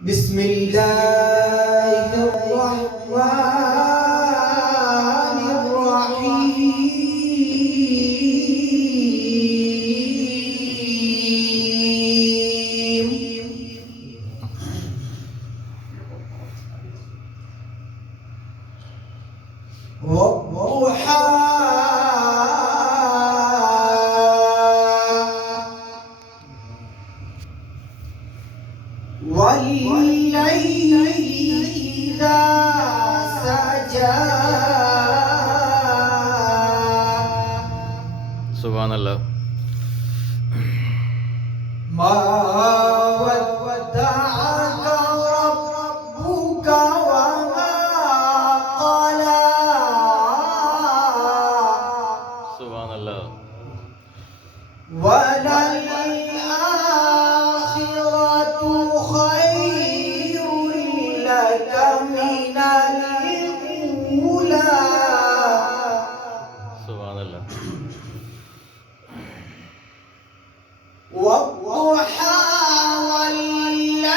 بسم الله الرحمن الرحيم والضحى والليل إذا سجى سبحان الله. ما ودعك ربك وما قلى سبحان الله. وللآخرة خير لك من الأولى. سبحان الله. والضحى والليل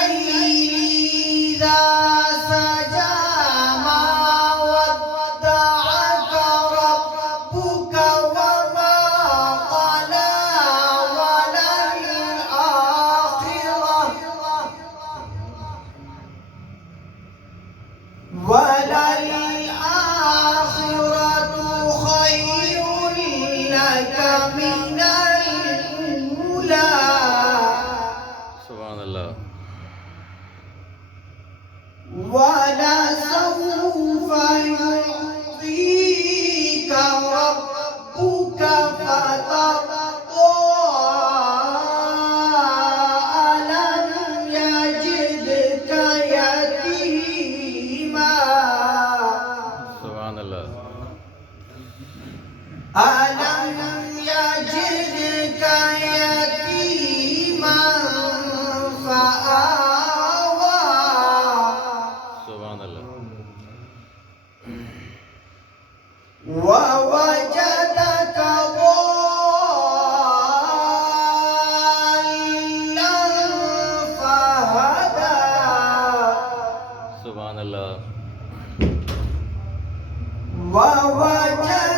إذا سجى ما ودعك ربك وما قلى وللآخرة خير لك من الأولى. سبحان الله. ولسوف يعطيك ربك فترضى. ألم يجدك يتيما سبحان الله. ألم يجدك يتيما فآوى. سبحان الله. ووجدك ضالا فهدى. سبحان الله. ووجدك